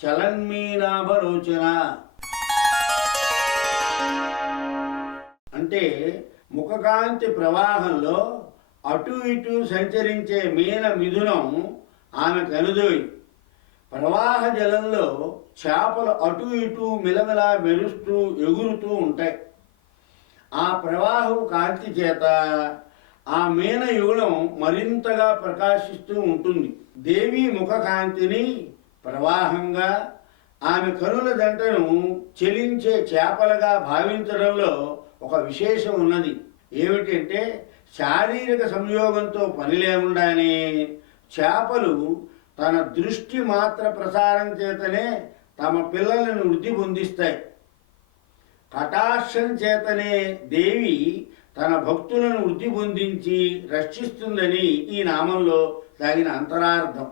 చలన్మీనాభలోచన. అంటే ముఖకాంతి ప్రవాహంలో అటు ఇటు సంచరించే మీన మిథునం ఆమె కనుదోయి. ప్రవాహ జలంలో చేపలు అటు ఇటు మిలమిలా మెరుస్తూ ఎగురుతూ ఉంటాయి. ఆ ప్రవాహం కాంతి చేత ఆ మీన యుగళం మరింతగా ప్రకాశిస్తూ ఉంటుంది. దేవి ముఖ కాంతిని ప్రవాహంగా, ఆమె కనుల జంటను చెలించే చేపలుగా భావించడంలో ఒక విశేషం ఉన్నది. ఏమిటంటే శారీరక సంయోగంతో పని లేకుండానే చేపలు తన దృష్టి మాత్ర ప్రసారం చేతనే తమ పిల్లలను వృద్ధి పొందిస్తాయి. కటాక్షం చేతనే దేవి తన భక్తులను వృద్ధి పొందించి రక్షిస్తుందని ఈ నామంలో తగిన అంతరార్థం.